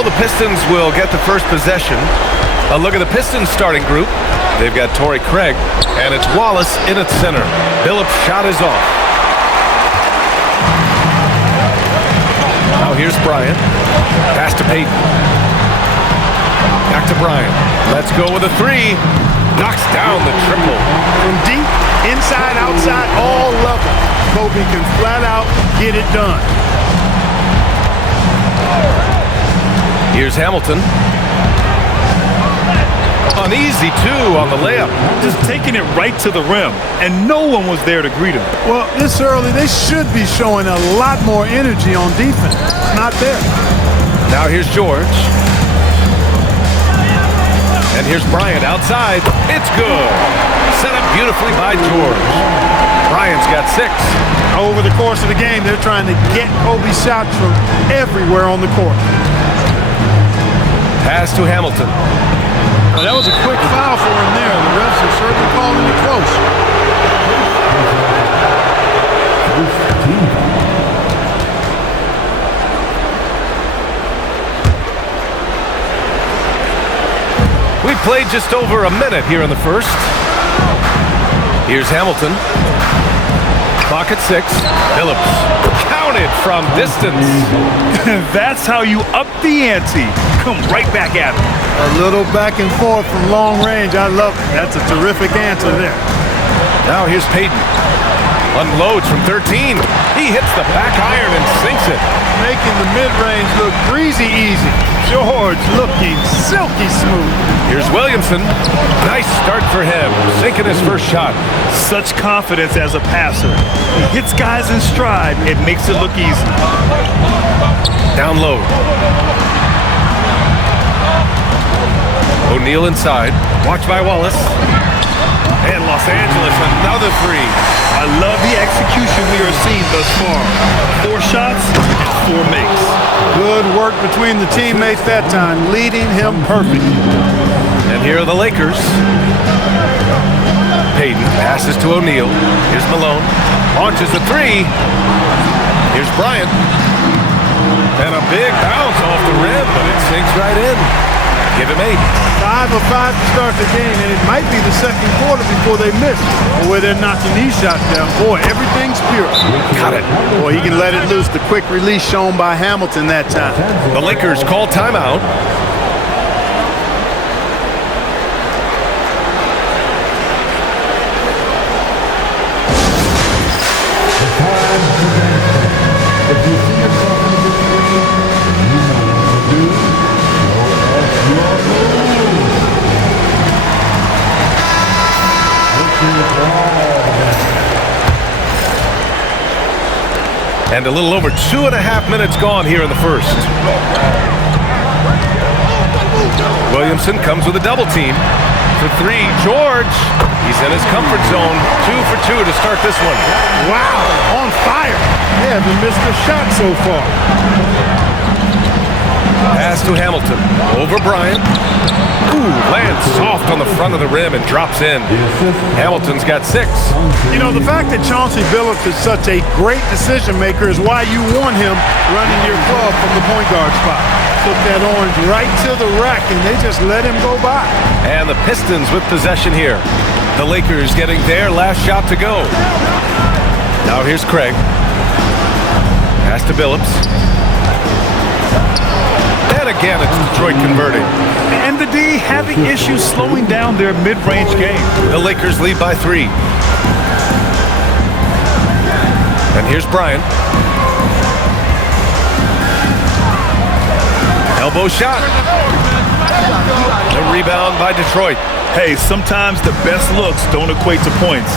So the Pistons will get the first possession. A look at the Pistons starting group. They've got Torrey Craig, and it's Wallace in at center. Phillips' shot is off. Now here's Bryant. Pass to Payton. Back to Bryant. Let's go with a three. Knocks down the triple. From deep, inside, outside, all levels, Kobe can flat out get it done. Here's Hamilton. An easy two on the layup. Just taking it right to the rim, and no one was there to greet him. Well, this early, they should be showing a lot more energy on defense. It's not there. Now here's George. And here's Bryant outside. It's good. Set up beautifully by George. Bryant's got 6. Over the course of the game, they're trying to get Kobe shots from everywhere on the court. Pass to Hamilton. Well, that was a quick foul for him there. The refs are certainly calling it close. We played just over a minute here in the first. Here's Hamilton. Clock at 6. Phillips counted from distance. That's how you up the ante. Come right back at him. A little back and forth from long range. I love it. That's a terrific answer there. Now here's Payton. Unloads from 13. He hits the back iron and sinks it. Making the mid-range look breezy easy. George looking silky smooth. Here's Williamson. Nice start for him. Sinking his first shot. Such confidence as a passer. He hits guys in stride. It makes it look easy. Down low. O'Neal inside. Watched by Wallace. And Los Angeles, another three. I love the execution we are seeing thus far. 4 shots, 4 makes. Good work between the teammates that time, leading him perfect. And here are the Lakers. Payton passes to O'Neal. Here's Malone. Launches the three. Here's Bryant. And a big bounce off the rim, but it sinks right in. Give him 8. 5 of 5 to start the game, and it might be the second quarter before they miss. Boy, they're knocking these shots down. Boy, everything's pure. Got it. Boy, he can let it loose. The quick release shown by Hamilton that time. The Lakers call timeout. And a little over 2.5 minutes gone here in the first. Williamson comes with a double team. For 3, George. He's in his comfort zone. 2 for 2 to start this one. Wow, on fire. They haven't missed a shot so far. Pass to Hamilton. Over Bryant. Ooh, lands soft on the front of the rim and drops in. Hamilton's got 6. You know, the fact that Chauncey Billups is such a great decision maker is why you want him running your club from the point guard spot. Took that orange right to the rack, and they just let him go by. And the Pistons with possession here. The Lakers getting their last shot to go. Now here's Craig. Pass to Billups. And again, it's Detroit converting. And the D having issues slowing down their mid-range game. The Lakers lead by 3. And here's Bryant. Elbow shot. The rebound by Detroit. Hey, sometimes the best looks don't equate to points.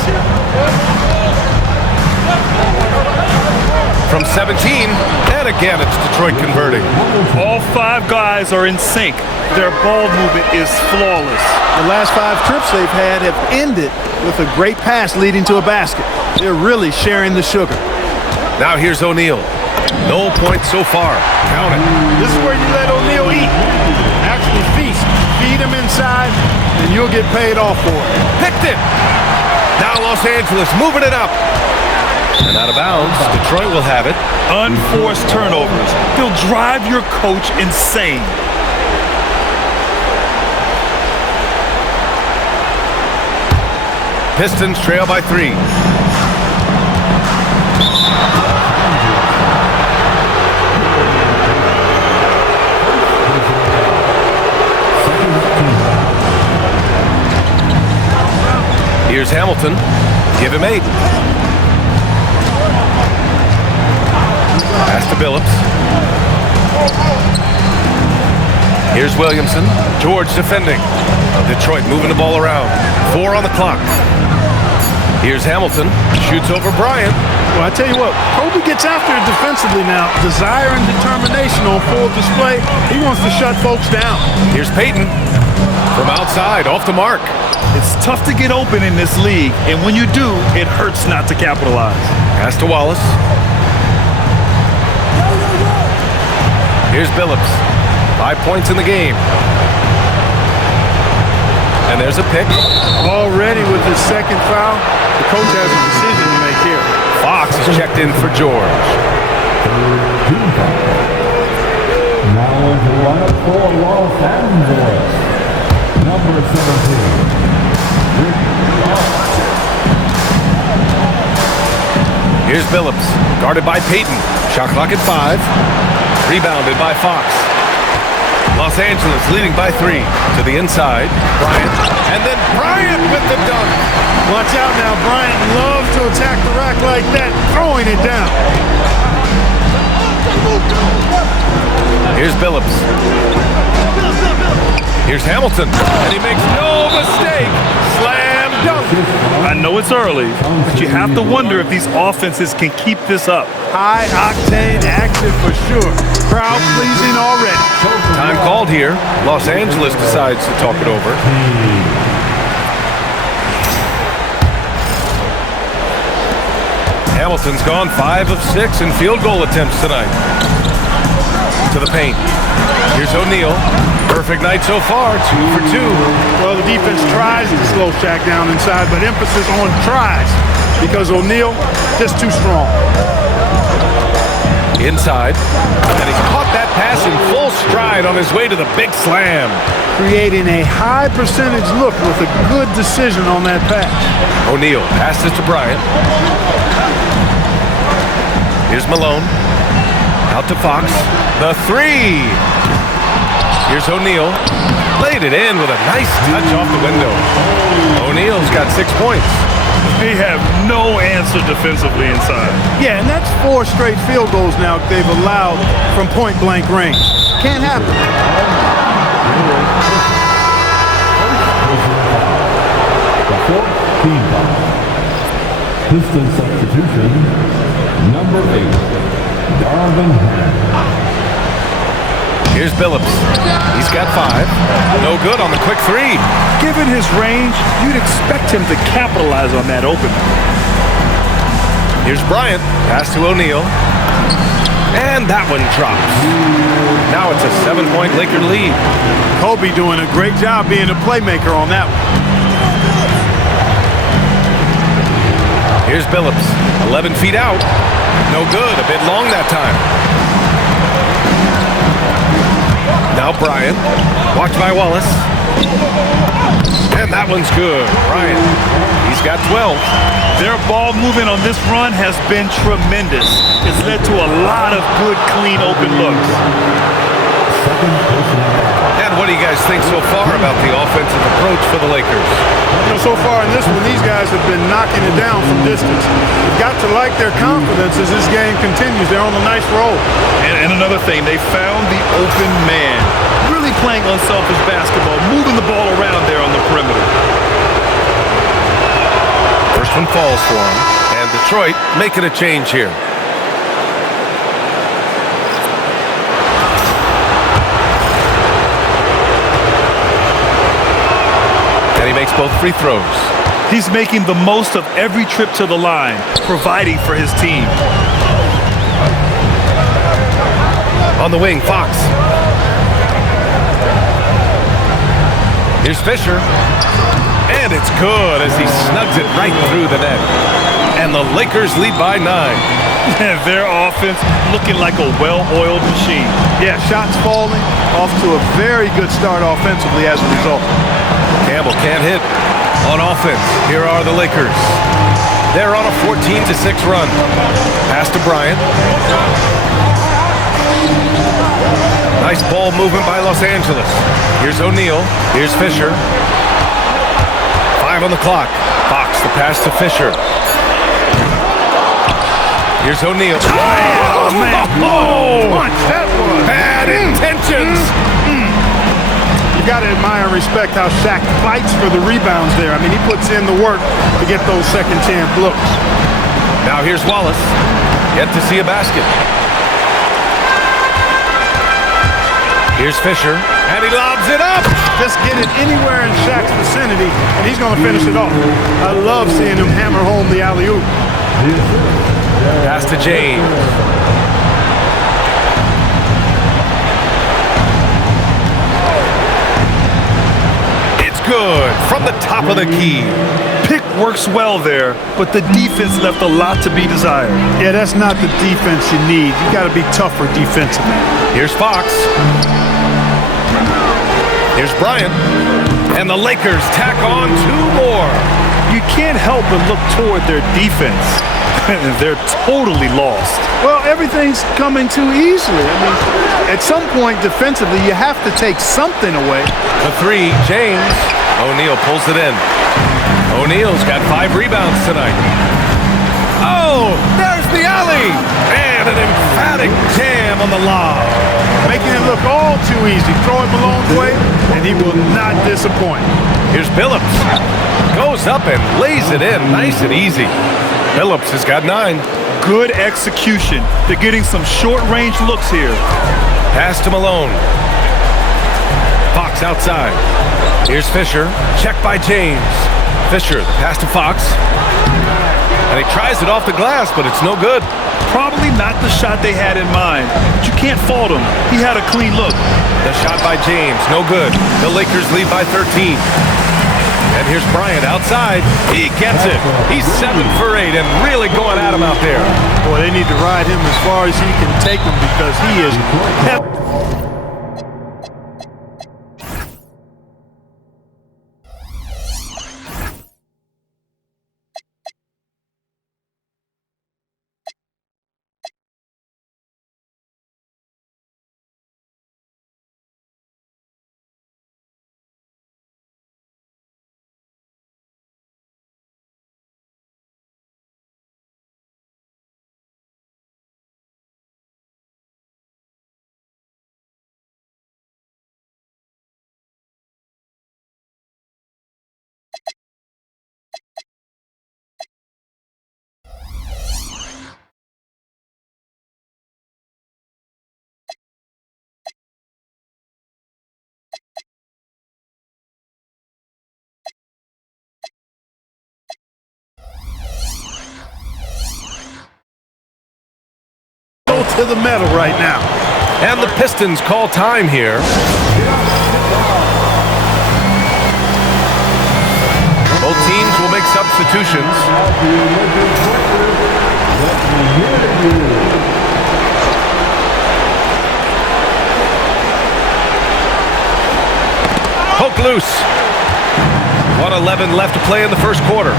From 17, and again, it's Detroit converting. All 5 guys are in sync. Their ball movement is flawless. The last 5 trips they've had have ended with a great pass leading to a basket. They're really sharing the sugar. Now here's O'Neal. No points so far. Count it. This is where you let O'Neal eat. Actually feast. Feed him inside, and you'll get paid off for it. Picked it. Now Los Angeles moving it up. And out of bounds, Detroit will have it. Unforced turnovers. They'll drive your coach insane. Pistons trail by 3. Here's Hamilton. Give him 8. Pass to Billups. Here's Williamson. George defending. Detroit moving the ball around. 4 on the clock. Here's Hamilton. Shoots over Bryant. Well, I tell you what, Kobe gets after it defensively now. Desire and determination on full display. He wants to shut folks down. Here's Payton. From outside, off the mark. It's tough to get open in this league, and when you do, it hurts not to capitalize. Pass to Wallace. Here's Billups. 5 points in the game. And there's a pick. Already with his second foul, the coach has a decision to make here. Fox is checked in for George. Now in the lineup for Los Angeles, number 17. Here's Billups, guarded by Payton. Shot clock at 5. Rebounded by Fox. Los Angeles leading by 3. To the inside, Bryant. And then Bryant with the dunk. Watch out now, Bryant loves to attack the rack like that, throwing it down. Here's Billups. Here's Hamilton. And he makes no mistake. Slam dunk. I know it's early, but you have to wonder if these offenses can keep this up. High-octane action for sure. Crowd-pleasing already. Time called here. Los Angeles decides to talk it over. Hamilton's gone 5 of 6 in field goal attempts tonight. To the paint. Here's O'Neal. Perfect night so far, 2 for 2. Well, the defense tries to slow Shaq down inside, but emphasis on tries because O'Neal just too strong. Inside, and he caught that pass in full stride on his way to the big slam. Creating a high percentage look with a good decision on that pass. O'Neal passes to Bryant. Here's Malone. Out to Fox. The 3. Here's O'Neal. Laid it in with a nice touch off the window. O'Neal's got 6 points. They have no answer defensively inside. Yeah, and that's 4 straight field goals now they've allowed from point-blank range. Can't happen. Piston substitution, number 8, Darvin Ham. Here's Billups. He's got 5. No good on the quick 3. Given his range, you'd expect him to capitalize on that opening. Here's Bryant. Pass to O'Neal. And that one drops. Now it's a 7-point Laker lead. Kobe doing a great job being a playmaker on that one. Here's Billups. 11 feet out. No good. A bit long that time. Now Bryant. Watched by Wallace. And that one's good. Bryant. He's got 12. Their ball movement on this run has been tremendous. It's led to a lot of good, clean, open looks. And what do you guys think so far about the offensive approach for the Lakers? You know, so far in this one, these guys have been knocking it down from distance. You've got to like their confidence as this game continues. They're on a nice roll. And another thing, they found the open man. Really playing unselfish basketball, moving the ball around there on the perimeter. First one falls for him. And Detroit making a change here. And he makes both free throws. He's making the most of every trip to the line, providing for his team. On the wing, Fox. Here's Fisher. And it's good as he snugs it right through the net. And the Lakers lead by 9. Their offense looking like a well-oiled machine. Yeah, shots falling, off to a very good start offensively as a result. Campbell can't hit on offense. Here are the Lakers. They're on a 14-6 run. Pass to Bryant. Nice ball movement by Los Angeles. Here's O'Neal. Here's Fisher. 5 on the clock. Fox, the pass to Fisher. Here's O'Neal. Oh, man. Oh, Punch, that was. bad intentions. You got to admire and respect how Shaq fights for the rebounds there. I mean, he puts in the work to get those second chance looks. Now here's Wallace. Yet to see a basket. Here's Fisher, and he lobs it up. Just get it anywhere in Shaq's vicinity, and he's going to finish it off. I love seeing him hammer home the alley-oop. Pass to James. It's good from the top of the key. Pick works well there, but the defense left a lot to be desired. Yeah, that's not the defense you need. You got to be tougher defensively. Here's Fox. Here's Bryant. And the Lakers tack on 2 more. You can't help but look toward their defense. They're totally lost. Well, everything's coming too easily. I mean, at some point defensively, you have to take something away. The 3, James. O'Neal pulls it in. O'Neal's got 5 rebounds tonight. Oh, there's the alley. And an emphatic jam on the lob. Making it look all too easy. Throw it Malone's way, and he will not disappoint. Here's Billups. Goes up and lays it in nice and easy. Billups has got 9. Good execution. They're getting some short-range looks here. Pass to Malone. Fox outside. Here's Fisher. Check by James. Fisher, the pass to Fox. And he tries it off the glass, but it's no good. Probably not the shot they had in mind, but you can't fault him. He had a clean look. The shot by James, no good. The Lakers lead by 13. And here's Bryant outside. He gets it. He's 7 for 8 and really going at him out there. Boy, they need to ride him as far as he can take him because he is to the metal right now. And the Pistons call time here. Both teams will make substitutions. Poke loose. 1:11 left to play in the first quarter.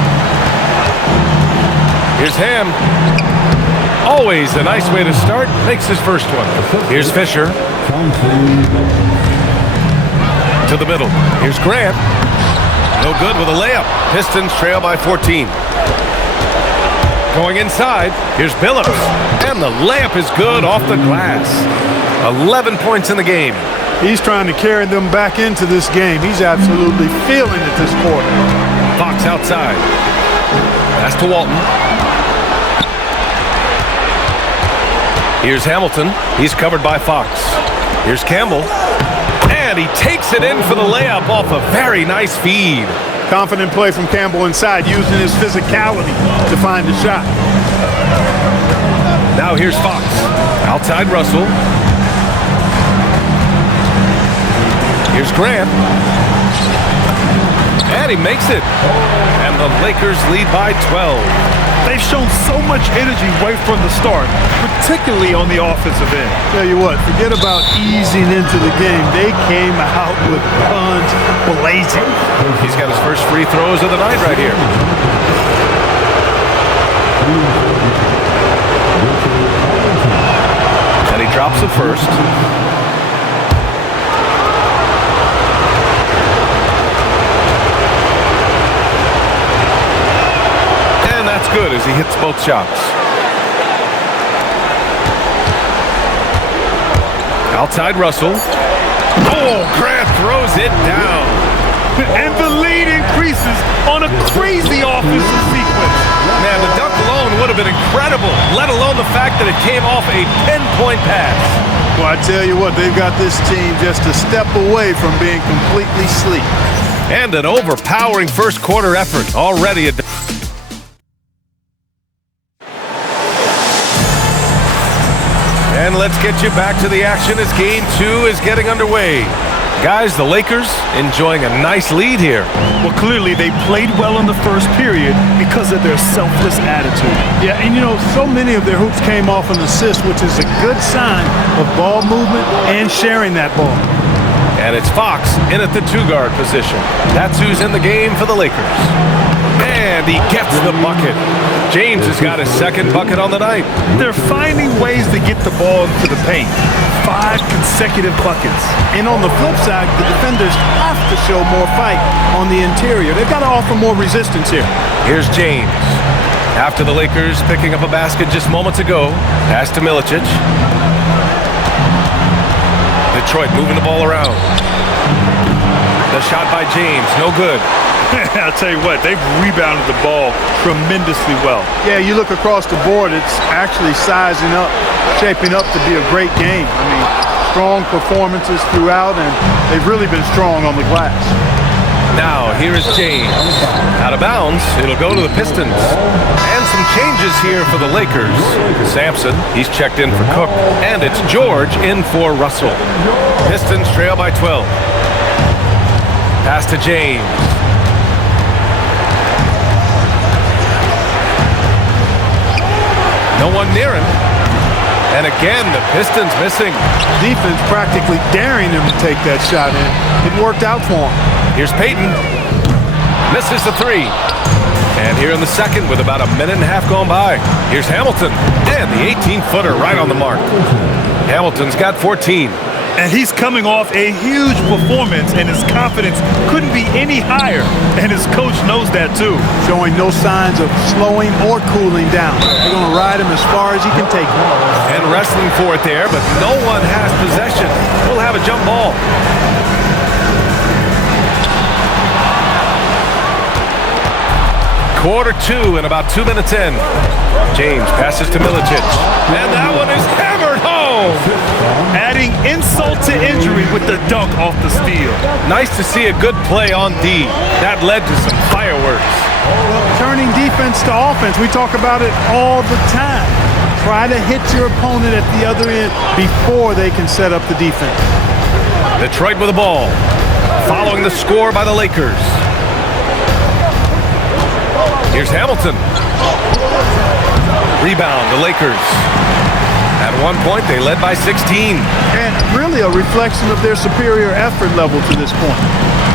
Here's Ham. Always a nice way to start. Makes his first one. Here's Fisher. To the middle. Here's Grant. No good with a layup. Pistons trail by 14. Going inside. Here's Billups. And the layup is good off the glass. 11 points in the game. He's trying to carry them back into this game. He's absolutely feeling it this quarter. Fox outside. Pass to Walton. Here's Hamilton. He's covered by Fox. Here's Campbell. And he takes it in for the layup off a very nice feed. Confident play from Campbell inside, using his physicality to find the shot. Now here's Fox. Outside Russell. Here's Grant. And he makes it. And the Lakers lead by 12. They've shown so much energy right from the start, particularly on the offensive end. Tell you what, forget about easing into the game. They came out with guns blazing. He's got his first free throws of the night right here. And he drops the first. And that's good as he hits both shots. Outside Russell. Oh, Grant throws it down. And the lead increases on a crazy offensive sequence. Man, the dunk alone would have been incredible, let alone the fact that it came off a pinpoint pass. Well, I tell you what, they've got this team just a step away from being completely sleep. And an overpowering first quarter effort already. And let's get you back to the action as game 2 is getting underway. Guys, the Lakers enjoying a nice lead here. Well, clearly they played well in the first period because of their selfless attitude. Yeah, and you know, so many of their hoops came off an assist, which is a good sign of ball movement and sharing that ball. And it's Fox in at the 2-guard position. That's who's in the game for the Lakers. And he gets the bucket. James has got his second bucket on the night. They're finding ways to get the ball into the paint. 5 consecutive buckets. And on the flip side, the defenders have to show more fight on the interior. They've got to offer more resistance here. Here's James. After the Lakers picking up a basket just moments ago. Pass to Milicic. Detroit moving the ball around. The shot by James, no good. I'll tell you what, they've rebounded the ball tremendously well. Yeah, you look across the board, it's actually sizing up, shaping up to be a great game. I mean, strong performances throughout, and they've really been strong on the glass. Now, here is James. Out of bounds, it'll go to the Pistons. And some changes here for the Lakers. Sampson, he's checked in for Cook. And it's George in for Russell. Pistons trail by 12. Pass to James. No one near him. And again, the Pistons missing. Defense practically daring him to take that shot in. It worked out for him. Here's Payton. Misses the 3. And here in the second with about a minute and a half gone by. Here's Hamilton. And the 18-footer right on the mark. Hamilton's got 14. And he's coming off a huge performance, and his confidence couldn't be any higher. And his coach knows that too. Showing no signs of slowing or cooling down. They're going to ride him as far as he can take him. And wrestling for it there, but no one has possession. We'll have a jump ball. Quarter 2 and about 2 minutes in. James passes to Milicic. And that one is hammered home. Adding insult to injury with the dunk off the steal. Nice to see a good play on D. That led to some fireworks. Well, turning defense to offense, we talk about it all the time. Try to hit your opponent at the other end before they can set up the defense. Detroit with the ball. Following the score by the Lakers. Here's Hamilton. Rebound, the Lakers. At one point, they led by 16. And really a reflection of their superior effort level to this point.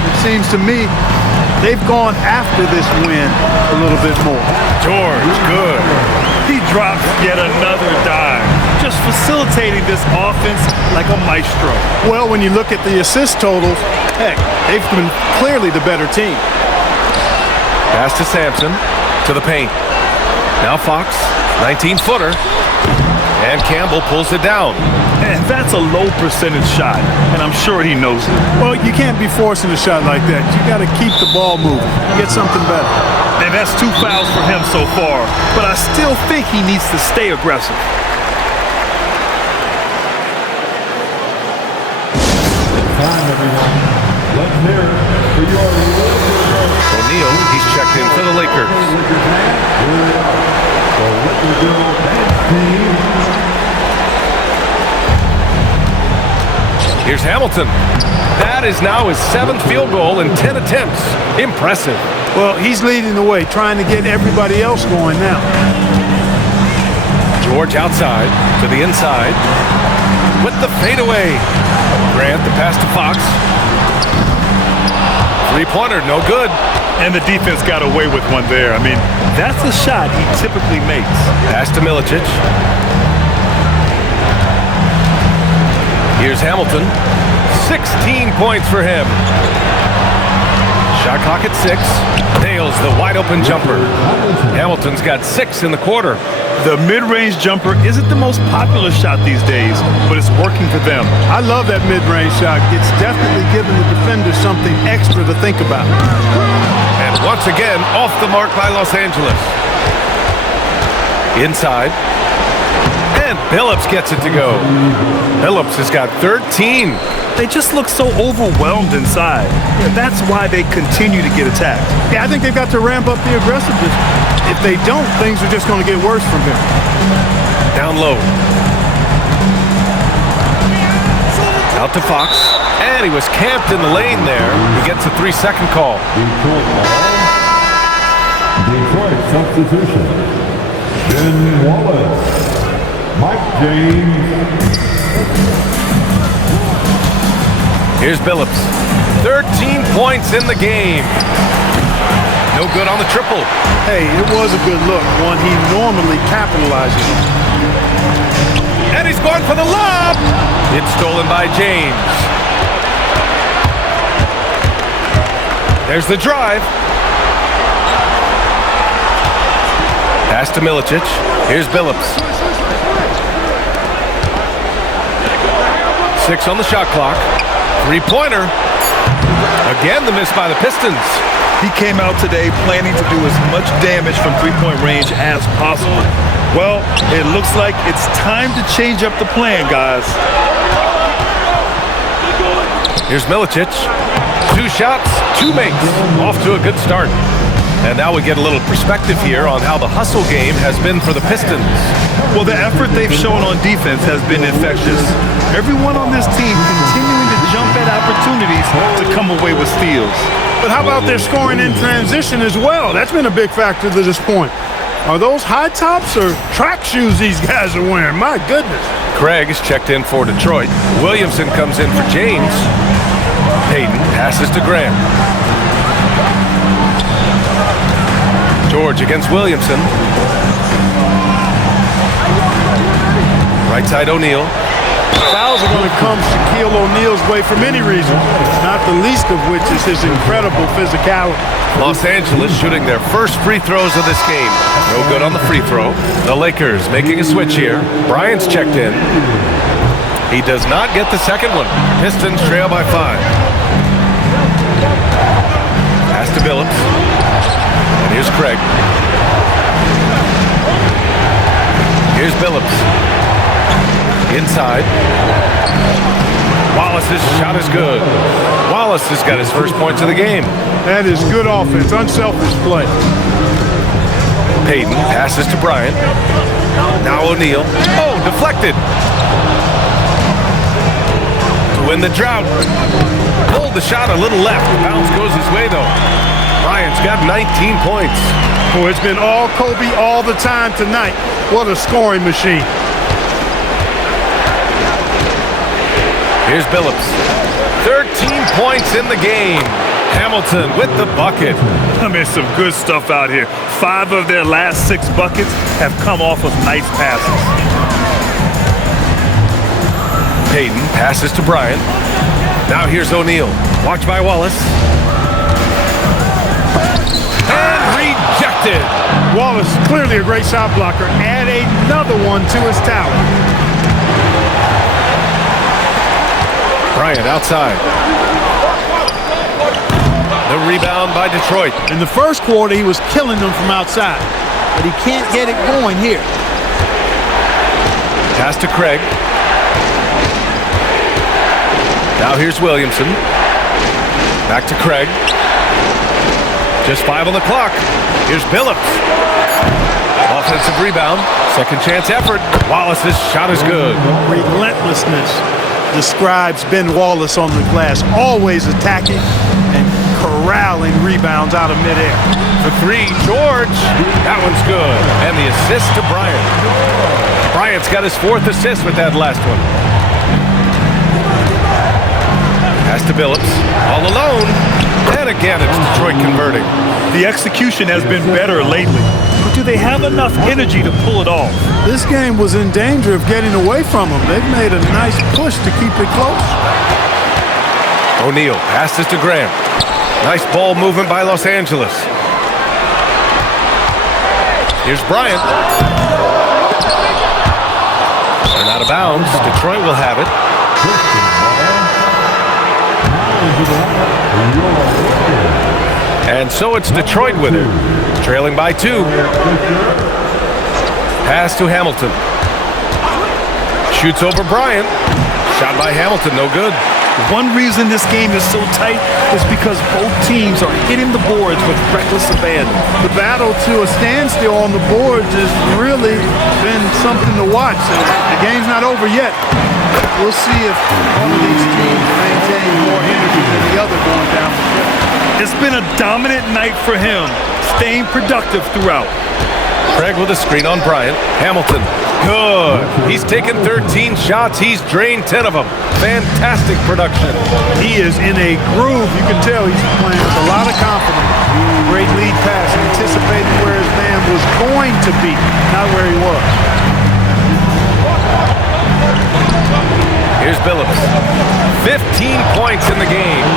It seems to me they've gone after this win a little bit more. George, good. He drops yet another dime, just facilitating this offense like a maestro. Well, when you look at the assist totals, heck, they've been clearly the better team. Pass to Sampson, to the paint. Now Fox, 19-footer. And Campbell pulls it down. And that's a low percentage shot, and I'm sure he knows it. Well, you can't be forcing a shot like that. You got to keep the ball moving, get something better. And that's 2 fouls for him so far, but I still think he needs to stay aggressive. Time, everyone. Let's hear it for your O'Neal, he's checked in for the Lakers. Here's Hamilton. That is now his 7th field goal in 10 attempts. Impressive. Well, he's leading the way, trying to get everybody else going now. George outside to the inside with the fadeaway. Grant the pass to Fox. Three-pointer, no good. And the defense got away with one there. I mean, that's a shot he typically makes. Pass to Milicic. Here's Hamilton. 16 points for him. Shot clock at 6. Nails the wide-open jumper. Hamilton's got 6 in the quarter. The mid-range jumper isn't the most popular shot these days, but it's working for them. I love that mid-range shot. It's definitely giving the defender something extra to think about. And once again, off the mark by Los Angeles. Inside. And Billups gets it to go. Billups has got 13. They just look so overwhelmed inside. That's why they continue to get attacked. Yeah, I think they've got to ramp up the aggressiveness. If they don't, things are just going to get worse from him. Down low. Out to Fox. And he was camped in the lane there. He gets a 3-second call. Detroit substitution. Ben Wallace. Mike James. Here's Billups. 13 points in the game. No good on the triple. Hey, it was a good look, one he normally capitalizes on. And he's going for the lob. It's stolen by James. There's the drive. Pass to Milicic. Here's Billups. 6 on the shot clock. Three-pointer. Again, the miss by the Pistons. He came out today planning to do as much damage from three-point range as possible. Well, it looks like it's time to change up the plan, guys. Here's Milicic. 2 shots, 2 makes. Off to a good start. And now we get a little perspective here on how the hustle game has been for the Pistons. Well, the effort they've shown on defense has been infectious. Everyone on this team continuing to jump at opportunities to come away with steals. But how about their scoring in transition as well? That's been a big factor to this point. Are those high tops or track shoes these guys are wearing? My goodness. Craig is checked in for Detroit. Williamson comes in for James. Payton passes to Graham. George against Williamson. Right side O'Neal. Fouls are going to come Shaquille O'Neal's way for many reasons, not the least of which is his incredible physicality. Los Angeles shooting their first free throws of this game. No good on the free throw. The Lakers making a switch here. Bryant's checked in. He does not get the second one. Pistons trail by 5. Pass to Billups. And here's Craig. Here's Billups. Inside. Wallace's shot is good. Wallace has got his first points of the game. That is good offense, unselfish play. Payton passes to Bryant. Now O'Neal. Oh, deflected. To win the drought. Pulled the shot a little left. The bounce goes his way, though. Bryant's got 19 points. Oh, it's been all Kobe all the time tonight. What a scoring machine. Here's Billups. 13 points in the game. Hamilton with the bucket. I mean, some good stuff out here. 5 of their last 6 buckets have come off of nice passes. Payton passes to Bryant. Now here's O'Neal. Watch by Wallace. And rejected. Wallace, clearly a great shot blocker. Add another one to his talent. Bryant outside. The rebound by Detroit. In the first quarter, he was killing them from outside, but he can't get it going here. Pass to Craig. Now here's Williamson. Back to Craig. Just 5 on the clock. Here's Billups. Offensive rebound. Second chance effort. Wallace's shot is good. Relentlessness. describes Ben Wallace on the glass, always attacking and corralling rebounds out of midair. For three, George. That one's good. And the assist to Bryant. Bryant's got his 4th assist with that last one. Pass to Billups. All alone. And again, it's Detroit converting. The execution has been better lately. But do they have enough energy to pull it off? This game was in danger of getting away from them. They've made a nice push to keep it close. O'Neal passes to Graham. Nice ball movement by Los Angeles. Here's Bryant. And out of bounds. Detroit will have it. And so it's Detroit with it. Trailing by 2. Pass to Hamilton. Shoots over Bryant. Shot by Hamilton, no good. One reason this game is so tight is because both teams are hitting the boards with reckless abandon. The battle to a standstill on the boards has really been something to watch. The game's not over yet. We'll see if one of these teams maintains more energy than the other going down the stretch. It's been a dominant night for him, staying productive throughout. Craig with a screen on Bryant. Hamilton. Good. He's taken 13 shots. He's drained 10 of them. Fantastic production. He is in a groove. You can tell he's playing with a lot of confidence. Great lead pass, anticipating where his man was going to be, not where he was. Here's Billups. 15 points in the game.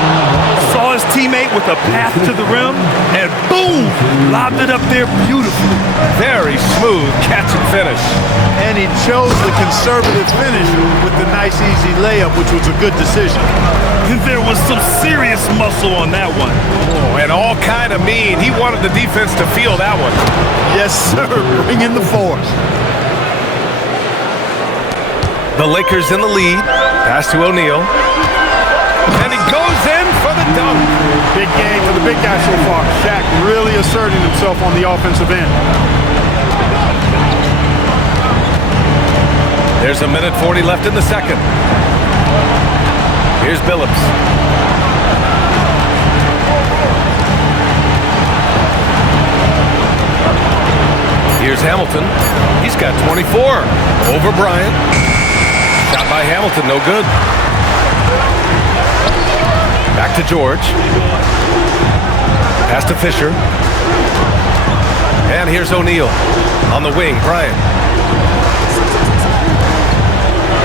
Saw his teammate with a path to the rim, and boom! Lobbed it up there beautifully. Very smooth catch and finish. And he chose the conservative finish with the nice, easy layup, which was a good decision. There was some serious muscle on that one. Oh, and all kind of mean. He wanted the defense to feel that one. Yes, sir. Bring in the force. The Lakers in the lead. Pass to O'Neal. And he goes in for the dunk. Big game for the big guy so far. Shaq really asserting himself on the offensive end. There's a minute 40 left in the second. Here's Billups. Here's Hamilton. He's got 24. Over Bryant. Shot by Hamilton, no good. Back to George. Pass to Fisher. And here's O'Neal. On the wing, Bryant.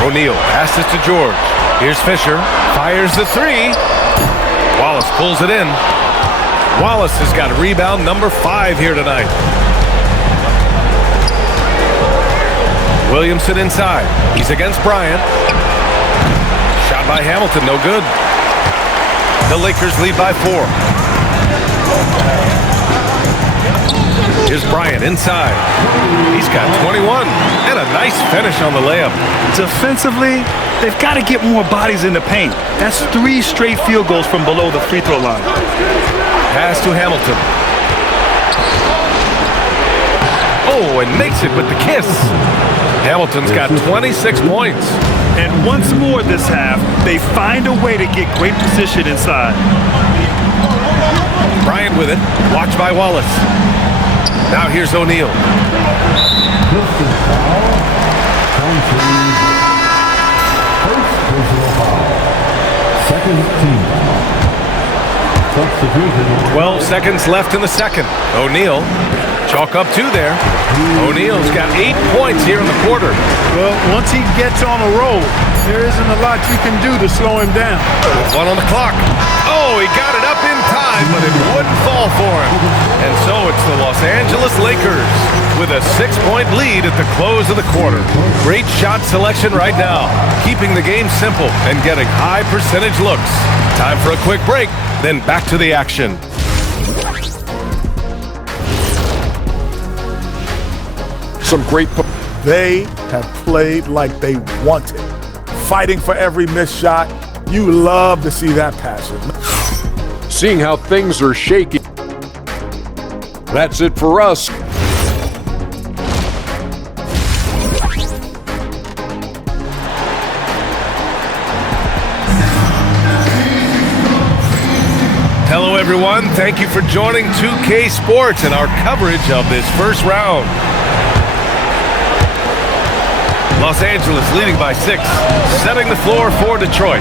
O'Neal passes to George. Here's Fisher. Fires the 3. Wallace pulls it in. Wallace has got rebound number 5 here tonight. Williamson inside. He's against Bryant. Shot by Hamilton, no good. The Lakers lead by 4. Here's Bryant inside. He's got 21. And a nice finish on the layup. Defensively, they've got to get more bodies in the paint. That's 3 straight field goals from below the free throw line. Pass to Hamilton. Oh, and makes it with the kiss. Hamilton's got 26 points. And once more this half, they find a way to get great position inside. Bryant with it. Watched by Wallace. Now here's O'Neal. Pistons foul. Country. First personal foul. Second team foul. Substitution. 12 seconds left in the second. O'Neal. Chalk up 2 there. O'Neal's got 8 points here in the quarter. Well, once he gets on a roll, there isn't a lot you can do to slow him down. With 1 on the clock. Oh, he got it up in time, but it wouldn't fall for him. And so it's the Los Angeles Lakers with a 6-point lead at the close of the quarter. Great shot selection right now, keeping the game simple and getting high percentage looks. Time for a quick break, then back to the action. Some great. They have played like they wanted, fighting for every missed shot. You love to see that passion. Seeing how things are shaking. That's it for us. everyone. Thank you for joining 2K Sports and our coverage of this first round. Los Angeles leading by 6, setting the floor for Detroit.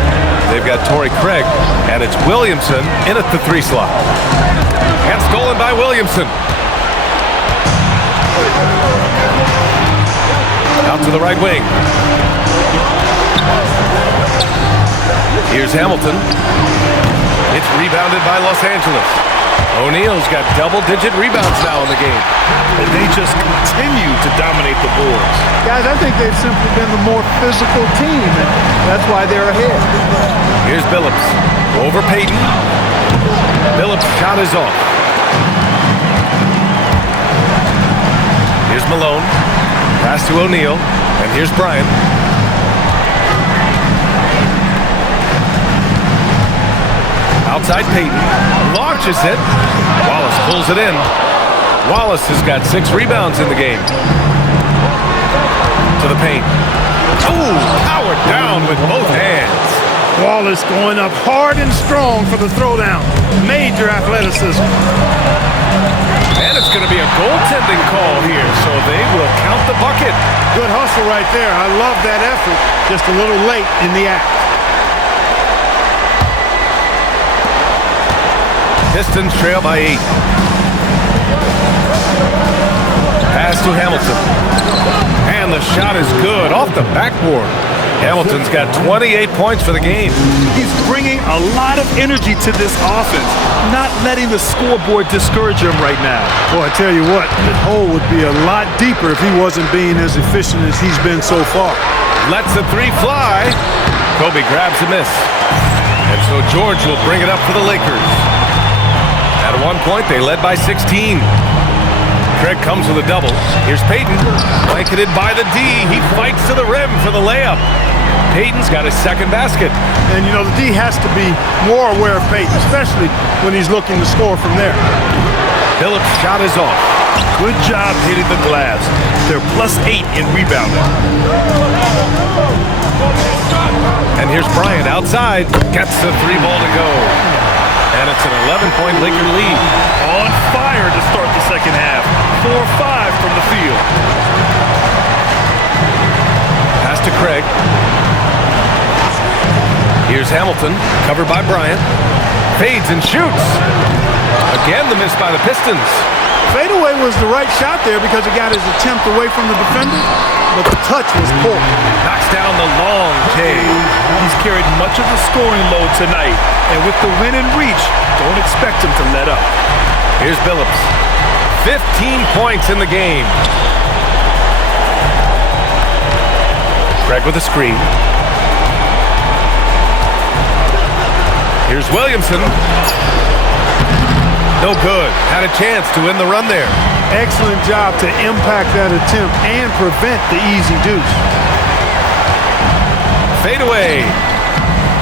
They've got Torrey Craig, and it's Williamson in at the 3 slot. And stolen by Williamson. Out to the right wing. Here's Hamilton. It's rebounded by Los Angeles. O'Neal's got double-digit rebounds now in the game. And they just continue to dominate the boards. Guys, I think they've simply been the more physical team, and that's why they're ahead. Here's Billups over Payton. Billups' shot is off. Here's Malone. Pass to O'Neal. And here's Bryant. Outside Payton. Launches it. Wallace pulls it in. Wallace has got 6 rebounds in the game. To the paint. Ooh, powered down with both hands. Wallace going up hard and strong for the throwdown. Major athleticism. And it's going to be a goaltending call here, so they will count the bucket. Good hustle right there. I love that effort. Just a little late in the act. Pistons trail by 8. Pass to Hamilton. And the shot is good off the backboard. Hamilton's got 28 points for the game. He's bringing a lot of energy to this offense, not letting the scoreboard discourage him right now. Boy, I tell you what, the hole would be a lot deeper if he wasn't being as efficient as he's been so far. Lets the 3 fly. Kobe grabs a miss. And so George will bring it up for the Lakers. At one point, they led by 16. Craig comes with a double. Here's Payton, blanketed by the D. He fights to the rim for the layup. Payton's got his second basket. And, you know, the D has to be more aware of Payton, especially when he's looking to score from there. Billups' shot is off. Good job hitting the glass. They're +8 in rebounding. And here's Bryant outside. Gets the 3 ball to go. And it's an 11-point Laker lead. On fire to start the second half. 4-5 from the field. Pass to Craig. Here's Hamilton, covered by Bryant. Fades and shoots. Again, the miss by the Pistons. Fadeaway was the right shot there because he got his attempt away from the defender, but the touch was poor. Knocks down the long K. He's carried much of the scoring load tonight, and with the win and reach, don't expect him to let up. Here's Billups. 15 points in the game. Craig with a screen. Here's Williamson. No good. Had a chance to win the run there. Excellent job to impact that attempt and prevent the easy deuce. Fade away.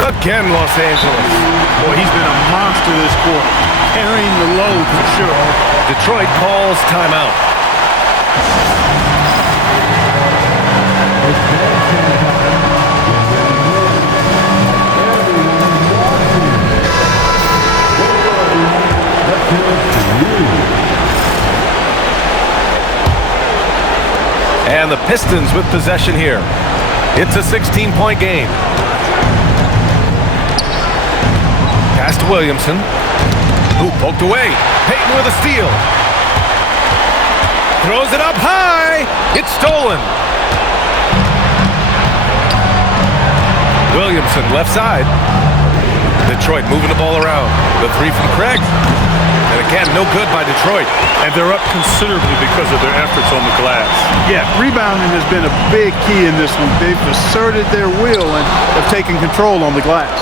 Again, Los Angeles. Boy, he's been a monster this quarter, carrying the load for sure. Detroit calls timeout. And the Pistons with possession here. It's a 16-point game. Pass to Williamson. Who poked away. Payton with a steal. Throws it up high. It's stolen. Williamson left side. Detroit moving the ball around. The 3 from Craig. And again, no good by Detroit. And they're up considerably because of their efforts on the glass. Yeah, rebounding has been a big key in this one. They've asserted their will and have taken control on the glass.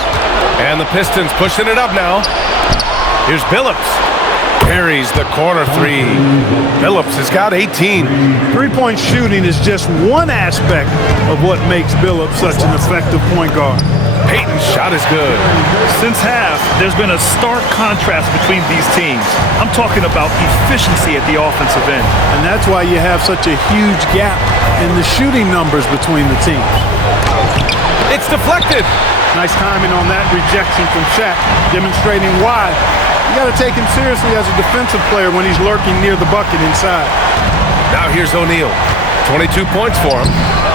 And the Pistons pushing it up now. Here's Billups. Carries the corner 3. Billups has got 18. Three-point shooting is just one aspect of what makes Billups such an effective point guard. Payton's shot is good. Since half, there's been a stark contrast between these teams. I'm talking about efficiency at the offensive end. And that's why you have such a huge gap in the shooting numbers between the teams. It's deflected. Nice timing on that rejection from Shaq, demonstrating why You got to take him seriously as a defensive player when he's lurking near the bucket inside. Now here's O'Neal. 22 points for him.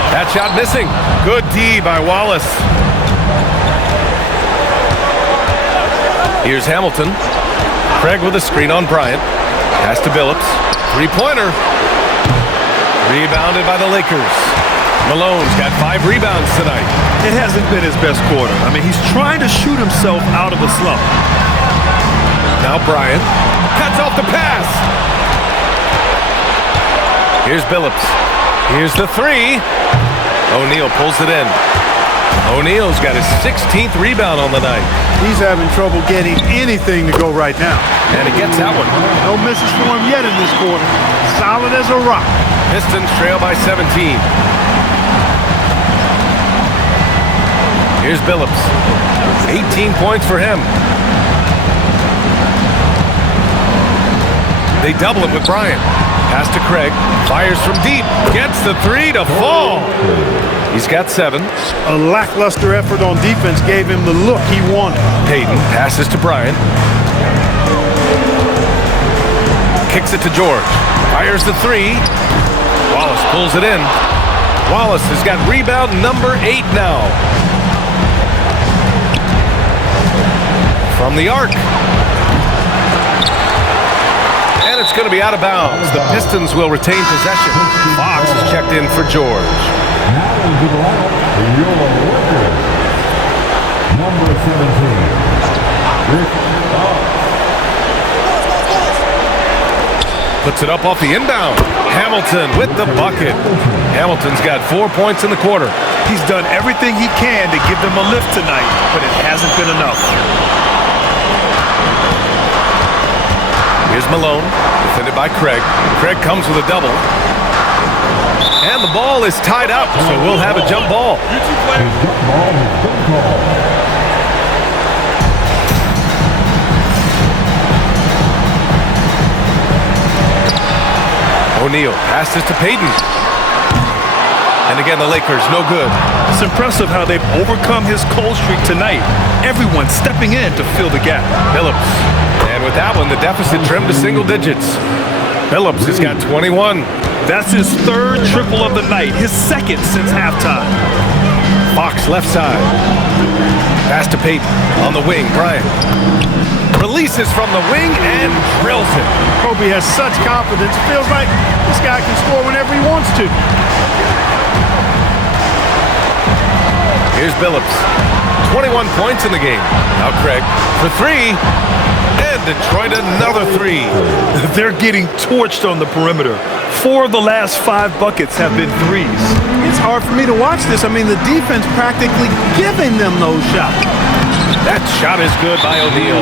That shot missing. Good D by Wallace. Here's Hamilton. Craig with a screen on Bryant. Pass to Billups. Three-pointer. Rebounded by the Lakers. Malone's got 5 rebounds tonight. It hasn't been his best quarter. I mean, he's trying to shoot himself out of a slump. Now Bryant cuts off the pass. Here's Billups. Here's the three. O'Neal pulls it in. O'Neal's got his 16th rebound on the night. He's having trouble getting anything to go right now. And he gets that one. No misses for him yet in this quarter. Solid as a rock. Pistons trail by 17. Here's Billups. 18 points for him. They double it with Bryant. Pass to Craig. Fires from deep. Gets the three to fall. He's got 7. A lackluster effort on defense gave him the look he wanted. Payton passes to Bryant. Kicks it to George. Fires the 3. Wallace pulls it in. Wallace has got rebound number 8 now. From the arc. And it's going to be out of bounds. The Pistons will retain possession. Fox is checked in for George. Now into the lineup, your worker, number 17. Puts it up off the inbound. Hamilton with the bucket. Hamilton's got 4 points in the quarter. He's done everything he can to give them a lift tonight, but it hasn't been enough. Here's Malone, defended by Craig. Craig comes with a double. And the ball is tied up, so we'll have a jump ball. O'Neal passes to Payton. And again, the Lakers, no good. It's impressive how they've overcome his cold streak tonight. Everyone stepping in to fill the gap. Billups. And with that one, the deficit trimmed to single digits. Billups has got 21. That's his 3rd triple of the night, his 2nd since halftime. Fox left side. Pass to Payton. On the wing, Bryant. Releases from the wing and drills it. Kobe has such confidence. Feels like this guy can score whenever he wants to. Here's Billups. 21 points in the game. Now Craig for 3. And Detroit another 3. They're getting torched on the perimeter. 4 of the last 5 buckets have been threes. It's hard for me to watch this. I mean, the defense practically giving them those shots. That shot is good by O'Neal.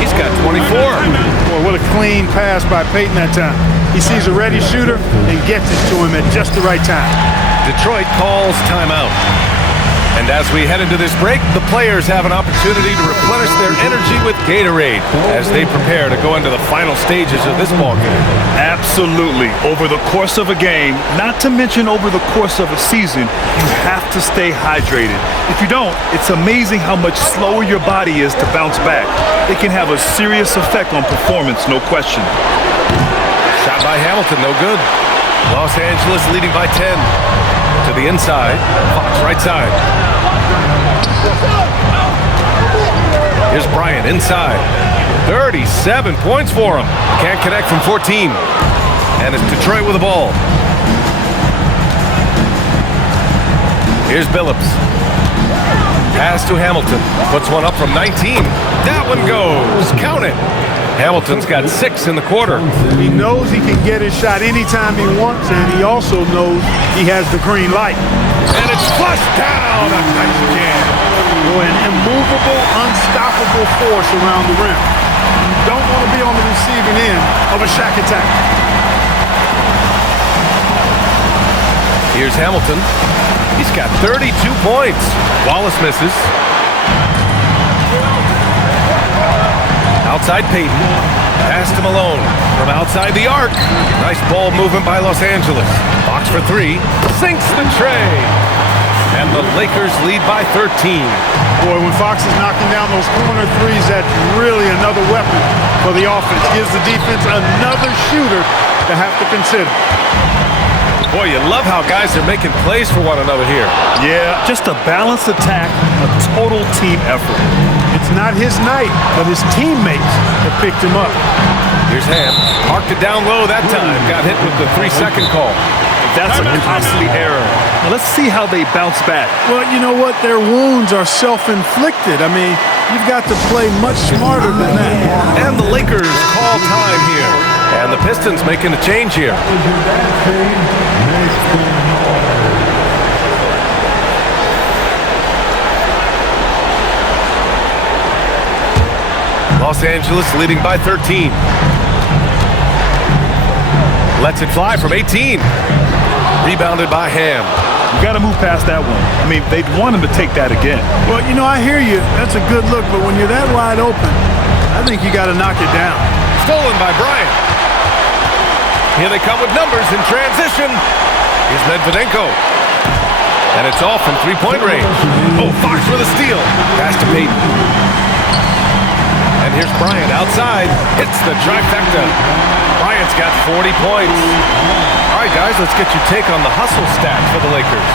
He's got 24. Boy, what a clean pass by Payton that time. He sees a ready shooter and gets it to him at just the right time. Detroit calls timeout. And as we head into this break, the players have an opportunity to replenish their energy with Gatorade as they prepare to go into the final stages of this ballgame. Absolutely. Over the course of a game, not to mention over the course of a season, you have to stay hydrated. If you don't, it's amazing how much slower your body is to bounce back. It can have a serious effect on performance, no question. Shot by Hamilton, no good. Los Angeles leading by 10. To the inside, Fox right side. Here's Bryant inside. 37 points for him. Can't connect from 14. And it's Detroit with the ball. Here's Billups. Pass to Hamilton. Puts one up from 19. That one goes. Count it. Hamilton's got 6 in the quarter. He knows he can get his shot anytime he wants, and he also knows he has the green light. And it's flushed down. A nice jam. Boy, an immovable, unstoppable force around the rim. You don't want to be on the receiving end of a Shaq attack. Here's Hamilton. He's got 32 points. Wallace misses. Outside Payton. Pass to Malone. From outside the arc. Nice ball movement by Los Angeles. Fox for 3. Sinks the tray. And the Lakers lead by 13. Boy, when Fox is knocking down those corner threes, that's really another weapon for the offense. Gives the defense another shooter to have to consider. Boy, you love how guys are making plays for one another here. Yeah, just a balanced attack, a total team effort. It's not his night, but his teammates have picked him up. Here's Ham. Marked it down low that time. Got hit with the 3-second call. That's a costly error. Now let's see how they bounce back. Well, you know what? Their wounds are self-inflicted. I mean, you've got to play much smarter than that. And the Lakers call time here. And the Pistons making a change here. Los Angeles leading by 13. Lets it fly from 18. Rebounded by Ham. You got to move past that one. I mean, they'd want him to take that again. Well, you know, I hear you. That's a good look, but when you're that wide open, I think you got to knock it down. Stolen by Bryant. Here they come with numbers in transition. Here's Medvedenko. And it's off from three-point range. Oh, Fox with a steal. Pass to Payton. And here's Bryant outside. Hits the trifecta. Bryant's got 40 points. All right, guys, let's get your take on the hustle stat for the Lakers.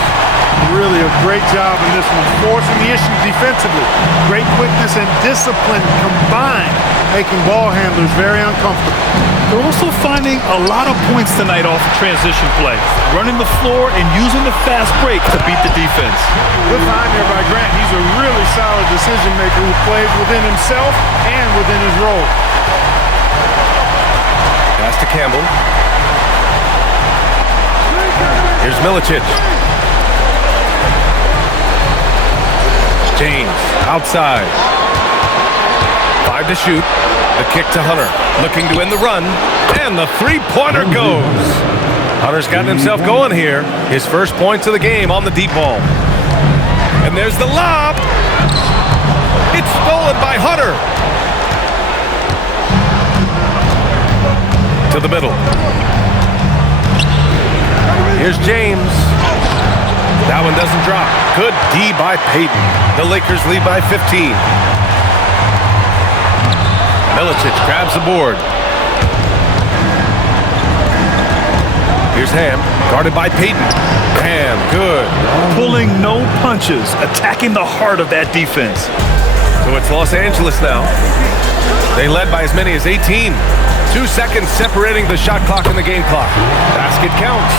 Really a great job in this one, forcing the issue defensively. Great quickness and discipline combined, making ball handlers very uncomfortable. They're also finding a lot of points tonight off of transition play, running the floor and using the fast break to beat the defense. Good find here by Grant. He's a really solid decision maker who plays within himself and within his role. Pass to Campbell. Here's Milicic. James outside. 5 to shoot. The kick to Hunter. Looking to win the run. And the three-pointer goes. Hunter's gotten himself going here. His first points of the game on the deep ball. And there's the lob. It's stolen by Hunter. To the middle. Here's James. That one doesn't drop. Good D by Payton. The Lakers lead by 15. Milicic grabs the board. Here's Ham, guarded by Payton. Ham, good. Pulling no punches, attacking the heart of that defense. So it's Los Angeles now. They led by as many as 18. 2 seconds separating the shot clock and the game clock. Basket counts.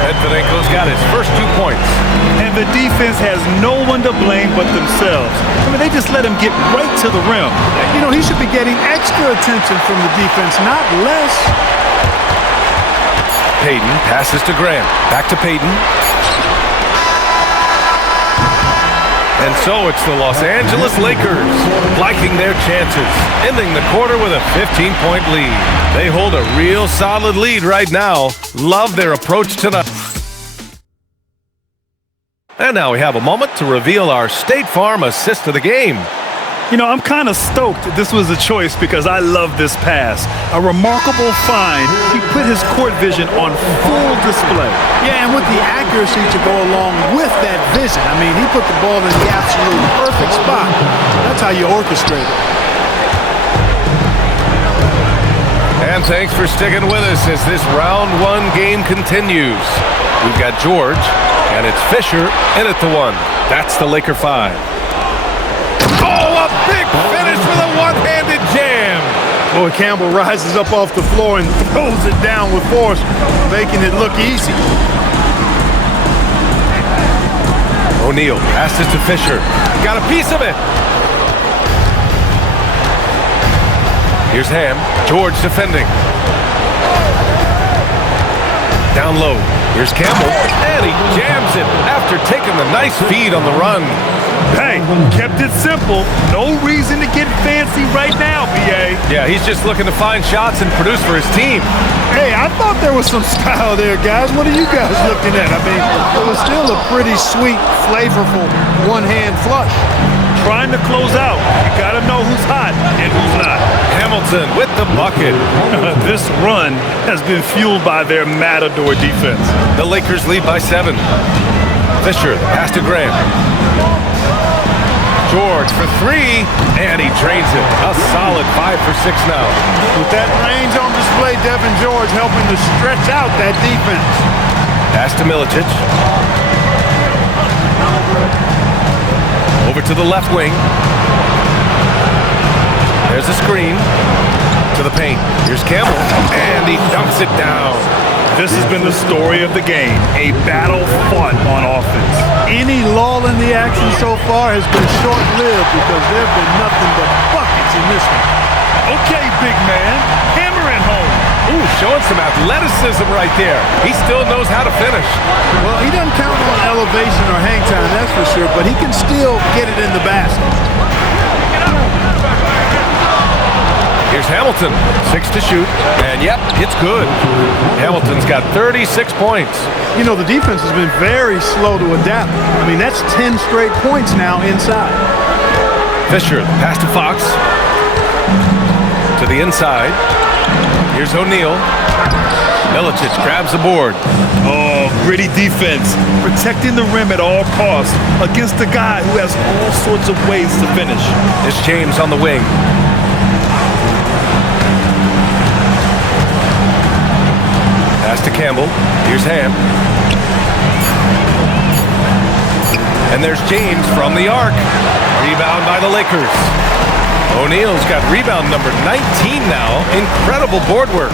Medvedenko's got his first 2 points. And the defense has no one to blame but themselves. I mean, they just let him get right to the rim. You know, he should be getting extra attention from the defense, not less. Payton passes to Grant. Back to Payton. And so it's the Los Angeles Lakers liking their chances, ending the quarter with a 15-point lead. They hold a real solid lead right now. Love their approach tonight. And now we have a moment to reveal our State Farm assist of the game. You know, I'm kind of stoked this was a choice because I love this pass. A remarkable find. He put his court vision on full display. Yeah, and with the accuracy to go along with that vision. I mean, he put the ball in the absolute perfect spot. That's how you orchestrate it. And thanks for sticking with us as this round 1 game continues. We've got George, and it's Fisher in at the 1. That's the Laker 5. Oh, a big finish with a one-handed jam. Boy, Campbell rises up off the floor and throws it down with force, making it look easy. O'Neal passes to Fisher. Got a piece of it. Here's Ham. George defending. Down low. Here's Campbell. And he jams it after taking the nice feed on the run. Hey, kept it simple. No reason to get fancy right now, BA. Yeah, he's just looking to find shots and produce for his team. Hey, I thought there was some style there, guys. What are you guys looking at? I mean, it was still a pretty sweet, flavorful one-hand flush. Trying to close out. You got to know who's hot and who's not. Hamilton with the bucket. This run has been fueled by their matador defense. The Lakers lead by 7. Fisher, pass to Grant. George for three, and he drains it. A solid 5 for 6 now. With that range on display, Devin George helping to stretch out that defense. Pass to Milicic. Over to the left wing. There's a screen. To the paint. Here's Campbell, and he dunks it down. This has been the story of the game, a battle fought on offense. Any lull in the action so far has been short-lived because there have been nothing but buckets in this one. Okay, big man, hammer it home. Ooh, showing some athleticism right there. He still knows how to finish. Well, he doesn't count on elevation or hang time, that's for sure, but he can still get it in the basket. Here's Hamilton, 6 to shoot, and yep, it's good. Hamilton's got 36 points. You know, the defense has been very slow to adapt. I mean, that's 10 straight points now inside. Fisher, pass to Fox. To the inside. Here's O'Neal. Milicic grabs the board. Oh, gritty defense, protecting the rim at all costs against a guy who has all sorts of ways to finish. It's James on the wing. Pass to Campbell. Here's Ham. And there's James from the arc. Rebound by the Lakers. O'Neal's got rebound number 19 now. Incredible board work.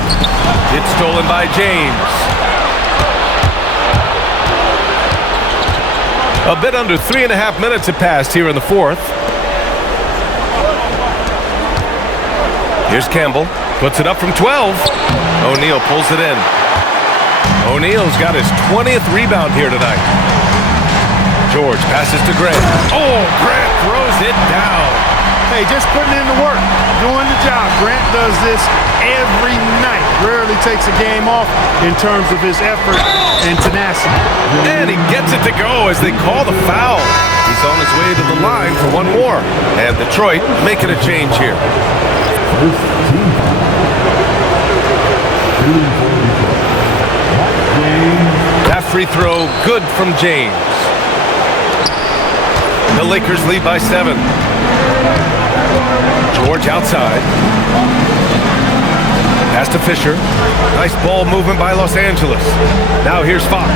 It's stolen by James. A bit under 3.5 minutes have passed here in the fourth. Here's Campbell. Puts it up from 12. O'Neal pulls it in. O'Neal's got his 20th rebound here tonight. George passes to Grant. Oh, Grant throws it down. Hey, just putting in the work, doing the job. Grant does this every night. Rarely takes a game off in terms of his effort and tenacity. And he gets it to go as they call the foul. He's on his way to the line for one more. And Detroit making a change here. That free throw good from James. The Lakers lead by 7. George outside. Pass to Fisher. Nice ball movement by Los Angeles. Now here's Fox.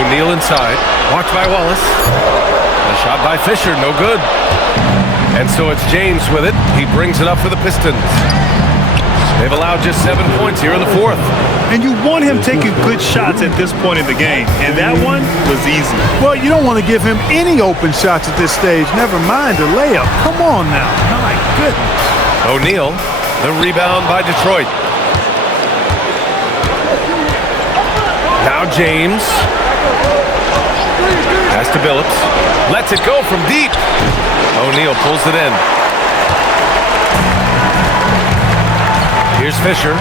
O'Neal inside. Watched by Wallace. A shot by Fisher, no good. And so it's James with it. He brings it up for the Pistons. They've allowed just 7 points here in the fourth. And you want him taking good shots at this point in the game, and that one was easy. Well, you don't want to give him any open shots at this stage, never mind a layup. Come on now. My goodness. O'Neal, the rebound by Detroit. Now James. Pass to Billups. Lets it go from deep. O'Neal pulls it in. Here's Fisher.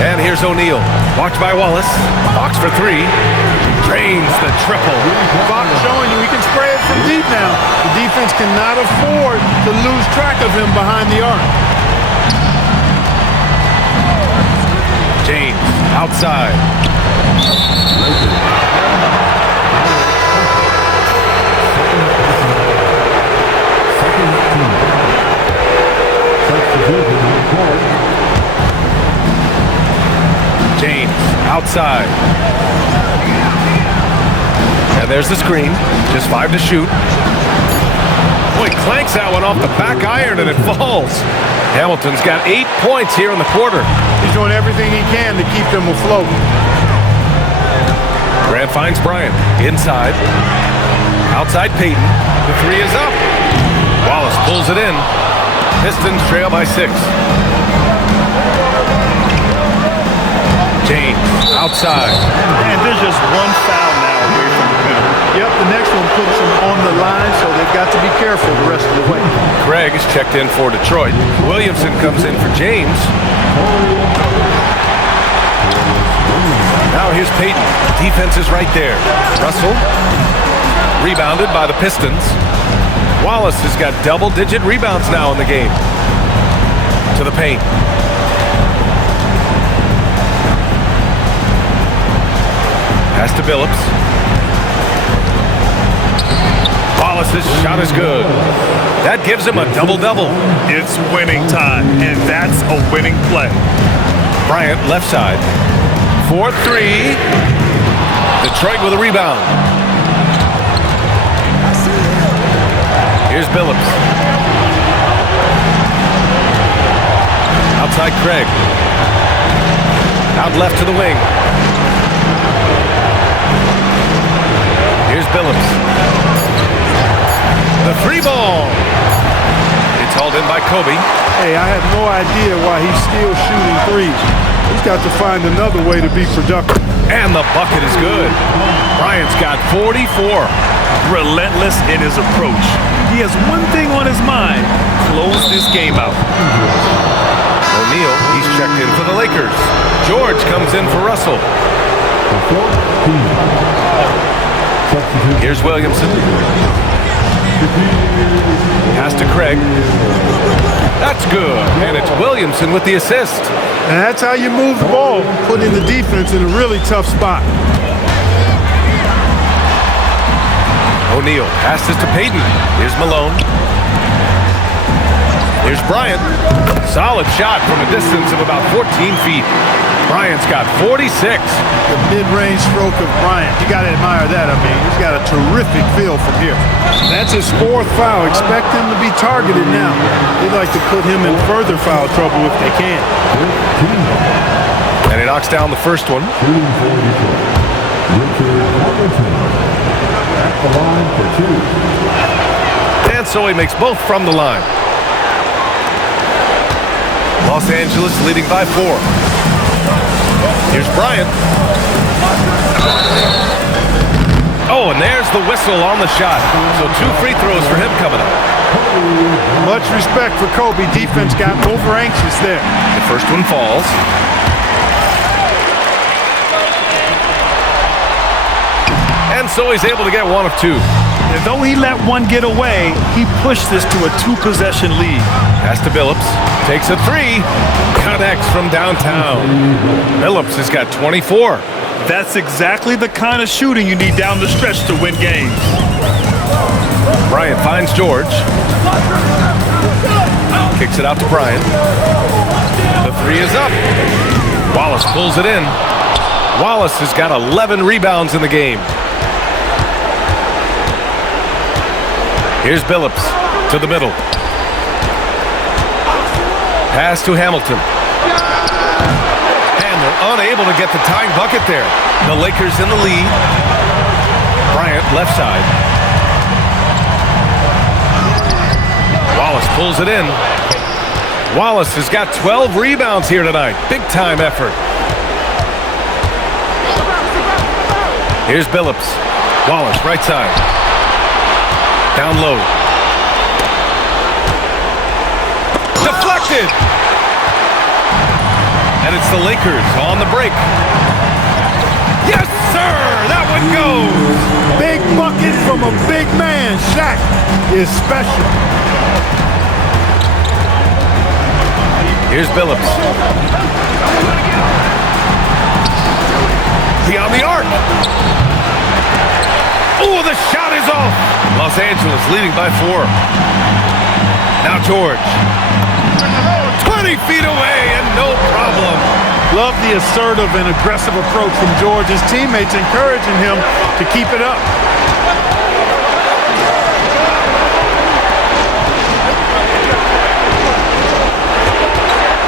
And here's O'Neal. Watched by Wallace. Fox for 3. Drains the triple. Fox showing you he can spray it from deep now. The defense cannot afford to lose track of him behind the arc. James outside. James outside. And there's the screen. Just 5 to shoot. Boy, clanks that one off the back iron and it falls. Hamilton's got 8 points here in the quarter. He's doing everything he can to keep them afloat. Grant finds Bryant. Inside. Outside Peyton. The 3 is up. Wallace pulls it in. Pistons trail by 6. James outside. And there's just one foul now away from the middle. Yep, the next one puts them on the line, so they've got to be careful the rest of the way. Craig is checked in for Detroit. Williamson comes in for James. Now here's Peyton. Defense is right there. Russell. Rebounded by the Pistons. Wallace has got double-digit rebounds now in the game. To the paint. Pass to Billups. Wallace's shot is good. That gives him a double-double. It's winning time, and that's a winning play. Bryant, left side. 4-3. Detroit with a rebound. Here's Billups. Outside Craig. Out left to the wing. Here's Billups. The three ball. It's hauled in by Kobe. Hey, I have no idea why he's still shooting threes. He's got to find another way to be productive. And the bucket is good. Bryant's got 44. Relentless in his approach. He has one thing on his mind: close this game out. O'Neal, he's checked in for the Lakers. George comes in for Russell. Here's Williamson. Pass to Craig. That's good. And it's Williamson with the assist. And that's how you move the ball, putting the defense in a really tough spot. O'Neal passes to Payton. Here's Malone. Here's Bryant. Solid shot from a distance of about 14 feet. Bryant's got 46. The mid-range stroke of Bryant. You got to admire that. I mean, he's got a terrific feel from here. That's his fourth foul. Expect him to be targeted now. They'd like to put him in further foul trouble if they can. And he knocks down the first one. At the line for two. And so he makes both from the line. Los Angeles leading by 4. Here's Bryant. Oh, and there's the whistle on the shot. So 2 free throws for him coming up. Much respect for Kobe. Defense got over anxious there. The first one falls. And so he's able to get one of 2. And though he let one get away, he pushed this to a 2-possession lead. Pass to Billups. Takes a 3. Connects from downtown. Billups has got 24. That's exactly the kind of shooting you need down the stretch to win games. Bryant finds George. Kicks it out to Bryant. The 3 is up. Wallace pulls it in. Wallace has got 11 rebounds in the game. Here's Billups to the middle. Pass to Hamilton. And they're unable to get the tying bucket there. The Lakers in the lead. Bryant left side. Wallace pulls it in. Wallace has got 12 rebounds here tonight. Big time effort. Here's Billups. Wallace right side. Down low. Deflected! And it's the Lakers on the break. Yes, sir! That one goes! Big bucket from a big man. Shaq is special. Here's Billups. Beyond the arc. Oh, the shot is off. Los Angeles leading by 4. Now George. 20 feet away and no problem. Love the assertive and aggressive approach from George. His teammates encouraging him to keep it up.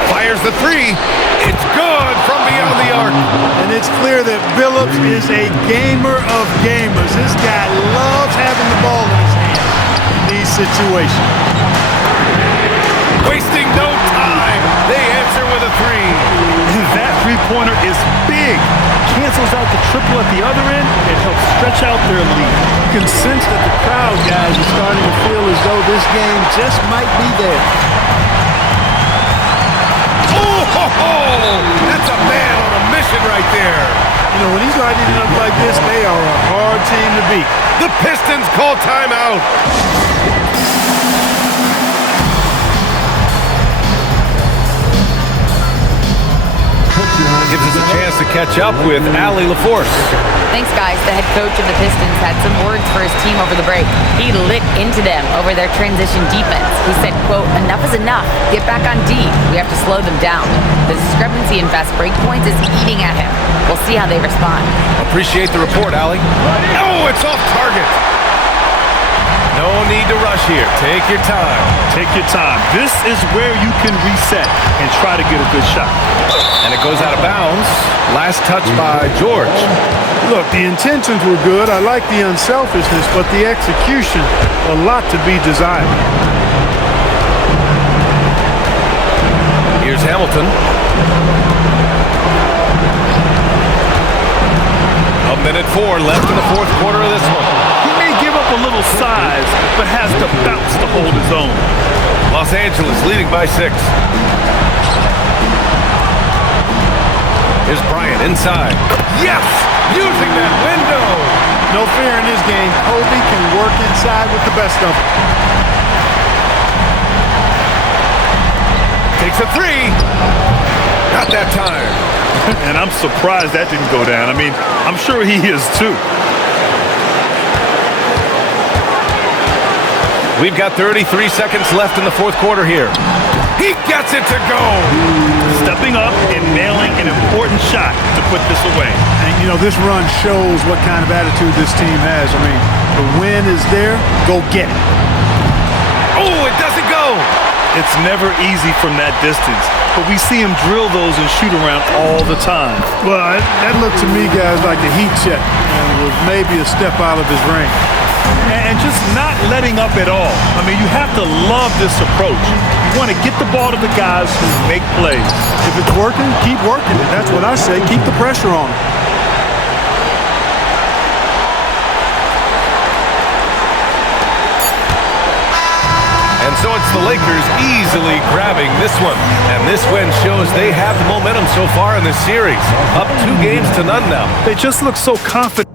Fires the 3. It's good from beyond the arc. And it's clear that Billups is a gamer of gamers. This guy loves having the ball in his hands in these situations. Wasting no time. They answer with a 3. And that three-pointer is big. Cancels out the triple at the other end and helps stretch out their lead. You can sense that the crowd, guys, is starting to feel as though this game just might be there. That's a man on a mission right there. You know, when he's lighting it up like this, they are a hard team to beat. The Pistons call timeout. gives us a chance to catch up with Allie LaForce. Thanks, guys. The head coach of the Pistons had some words for his team over the break. He lit into them over their transition defense. He said, quote, "Enough is enough. Get back on D. We have to slow them down. The discrepancy in fast break points is eating at him. We'll see how they respond." Appreciate the report, Allie. Oh, it's off target. No need to rush here. Take your time. Take your time. This is where you can reset and try to get a good shot. And it goes out of bounds. Last touch by George. Look, the intentions were good. I like the unselfishness, but the execution, a lot to be desired. Here's Hamilton. A minute 4 left in the fourth quarter of this one. He may give up a little size, but has to bounce to hold his own. Los Angeles leading by 6. Here's Bryant inside. Yes! Using that window! No fear in this game. Kobe can work inside with the best of them. Takes a 3. Not that time. And I'm surprised that didn't go down. I mean, I'm sure he is too. We've got 33 seconds left in the fourth quarter here. He gets it to go! Stepping up and nailing an important shot to put this away. And, you know, this run shows what kind of attitude this team has. I mean, the win is there. Go get it. Oh, it doesn't go! It's never easy from that distance, but we see him drill those and shoot around all the time. Well, that looked to me, guys, like a heat check. And it was maybe a step out of his range. And just not letting up at all. I mean, you have to love this approach. You want to get the ball to the guys who make plays. If it's working, keep working it. That's what I say. Keep the pressure on him. And so it's the Lakers easily grabbing this one. And this win shows they have the momentum so far in this series. Up 2 games to none now. They just look so confident.